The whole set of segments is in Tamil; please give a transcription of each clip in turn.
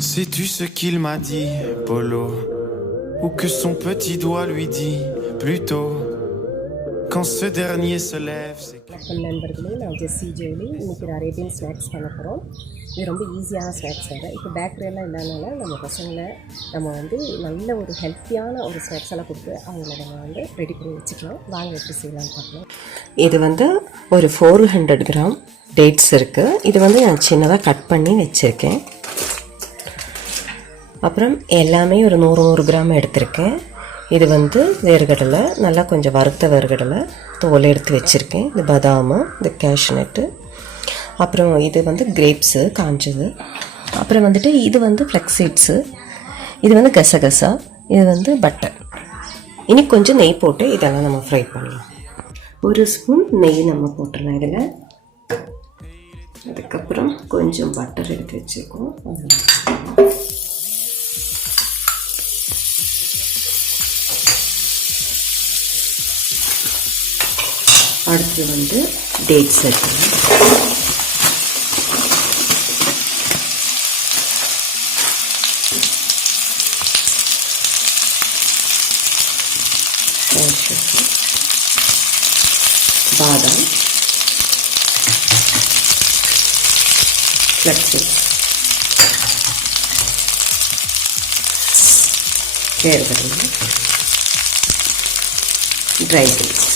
Sais-tu ce qu'il m'a dit, Polo? Ou que son petit doigt lui dit, plutôt, quand ce dernier se lève, c'est que... நண்பர்களே, நான் ஜெஸ்ஸி ஜோலி. இன்றைக்கி ஒரு அரேபியன் ஸ்நாக்ஸ் பண்ண போகிறோம். இது ரொம்ப ஈஸியான ஸ்நாக்ஸ் வேறு. இப்போ பேக்கரியெல்லாம் இல்லாதனால நம்ம பசங்களை நம்ம வந்து நல்ல ஒரு ஹெல்த்தியான ஒரு ஸ்நாக்ஸ் எல்லாம் கொடுத்து அவங்கள நம்ம வந்து ரெடி பண்ணி வச்சுக்கலாம். வாங்க எப்படி செய்யலாம்னு பார்க்கலாம். இது வந்து ஒரு 400 கிராம் டேட்ஸ் இருக்குது. இது வந்து நான் சின்னதாக கட் பண்ணி வச்சுருக்கேன். அப்புறம் எல்லாமே ஒரு 100 கிராம் எடுத்திருக்கேன். இது வந்து வேர்கடலை, நல்லா கொஞ்சம் வறுத்த வேர்கடலை தோல் எடுத்து வச்சுருக்கேன். இது பதாமு, இது கேஷ்நட்டு, அப்புறம் இது வந்து கிரேப்ஸு காஞ்சது, அப்புறம் வந்துட்டு இது வந்து ஃப்ளெக்ஸீட்ஸு, இது வந்து கசகசா, இது வந்து பட்டர். இனி கொஞ்சம் நெய் போட்டு இதெல்லாம் நம்ம ஃப்ரை பண்ணலாம். ஒரு ஸ்பூன் நெய் நம்ம போட்டுடலாம் இதில். அதுக்கப்புறம் கொஞ்சம் பட்டர் எடுத்து வச்சுருக்கோம். அடுத்து வந்து டேட்ஸ் எடுத்துக்கலாம். பாதாம், ஃப்ளெக்ஸீட்ஸ், வேர்கடலை, ட்ரை டேட்ஸ்,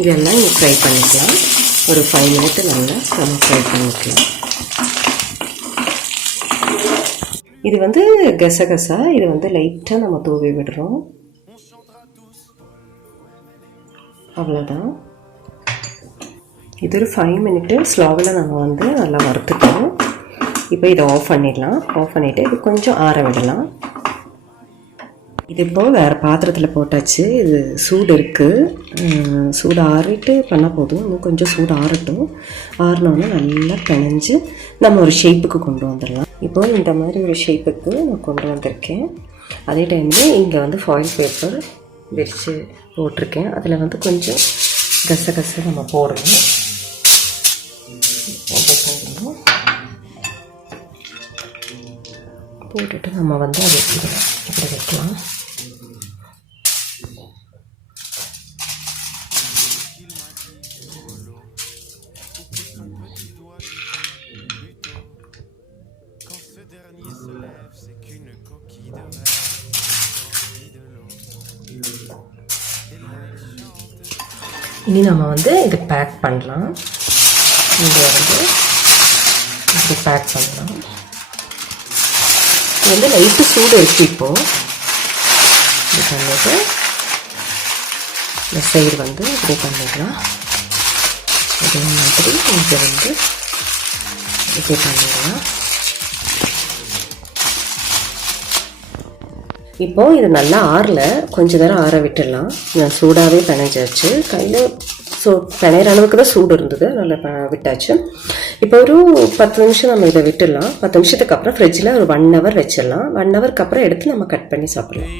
இதெல்லாம் இங்கே ஃப்ரை பண்ணிக்கலாம். ஒரு 5 மினிட் நல்லா நம்ம ஃப்ரை பண்ணிக்கலாம். இது வந்து கசகசா, இது வந்து லைட்டாக நம்ம தூவி விடுறோம். அவ்வளோதான். இது ஒரு 5 மினிட்டு ஸ்லோவில் நம்ம வந்து நல்லா வறுத்துட்டோம். இப்போ இதை ஆஃப் பண்ணிடலாம். ஆஃப் பண்ணிவிட்டு இது கொஞ்சம் ஆற விடலாம். இது இப்போது வேறு பாத்திரத்தில் போட்டாச்சு. இது சூடு இருக்குது. சூடு ஆறிட்டு பண்ணால் போதும். இன்னும் கொஞ்சம் சூடு ஆறட்டும். ஆறினோன்னா நல்லா பிணைஞ்சு நம்ம ஒரு ஷேப்புக்கு கொண்டு வந்துடலாம். இப்போது இந்த மாதிரி ஒரு ஷேப்புக்கு நான் கொண்டு வந்திருக்கேன். அதே டைமில் இங்கே வந்து ஃபாயில் பேப்பர் விரித்து போட்டிருக்கேன். அதில் வந்து கொஞ்சம் கசகசை நம்ம போடணும். போட்டுட்டு நம்ம வந்து அதை இப்படி வைக்கலாம். இனி நம்ம வந்து இதை பேக் பண்ணலாம். இங்கே வந்து இப்படி பேக் பண்ணலாம். இது வந்து லைட்டு சூடு இருக்குது. இப்போது இது பண்ணிட்டு இந்த சைடு வந்து இப்படி பண்ணிடலாம். அதே மாதிரி இங்கே வந்து இப்படி பண்ணிடலாம். இப்போது இது நல்லா ஆறல, கொஞ்சம் நேரம் ஆற விட்டுடலாம். நான் சூடாகவே பிணைஞ்சாச்சு. கையில் பிணையிற அளவுக்கு தான் சூடு இருந்தது, நல்லா விட்டாச்சு. இப்போ ஒரு 10 நிமிஷம் நம்ம இதை விட்டுடலாம். 10 நிமிஷத்துக்கு அப்புறம் ஃப்ரிட்ஜில் ஒரு 1 ஹவர் வச்சிடலாம். 1 ஹவருக்கு அப்புறம் எடுத்து நம்ம கட் பண்ணி சாப்பிடலாம்.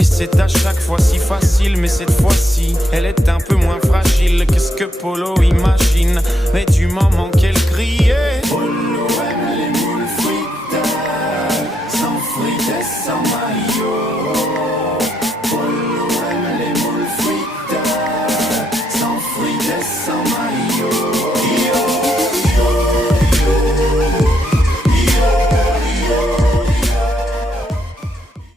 Et c'est à chaque fois si facile, mais cette fois-ci, elle est un peu moins fragile que ce que Polo imagine. Mais du moment qu'elle criait, Polo